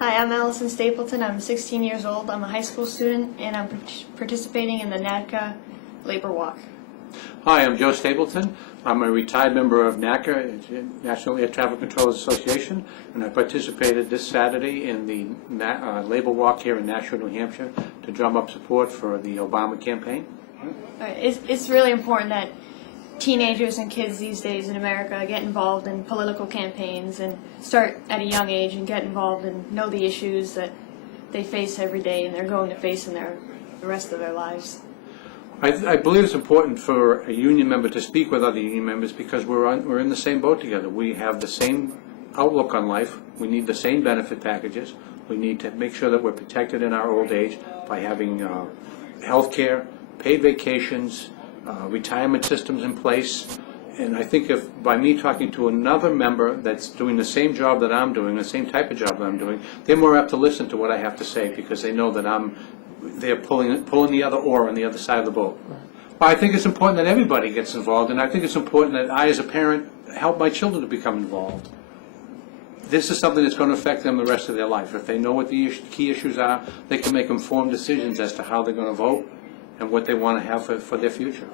Hi, I'm Allison Stapleton. I'm 16 years old. I'm a high school student, and I'm participating in the NADCA Labor Walk. Hi, I'm Joe Stapleton. I'm a retired member of NACA, National Air Traffic Controllers Association, and I participated this Saturday in the Labor Walk here in Nashua, New Hampshire, to drum up support for the Obama campaign. It's really important that teenagers and kids these days in America get involved in political campaigns and start at a young age and get involved and know the issues that they face every day and they're going to face in the rest of their lives. I believe it's important for a union member to speak with other union members because we're in the same boat together. We have the same outlook on life. We need the same benefit packages. We need to make sure that we're protected in our old age by having health care, paid vacations, retirement systems in place. And I think if by me talking to another member that's doing the same job that I'm doing, the same type of job that I'm doing, they're more apt to listen to what I have to say because they know that they're pulling the other oar on the other side of the boat. But I think it's important that everybody gets involved, and I think it's important that I, as a parent, help my children to become involved. This is something that's going to affect them the rest of their life. If they know what the key issues are, they can make informed decisions as to how they're going to vote and what they want to have for their future.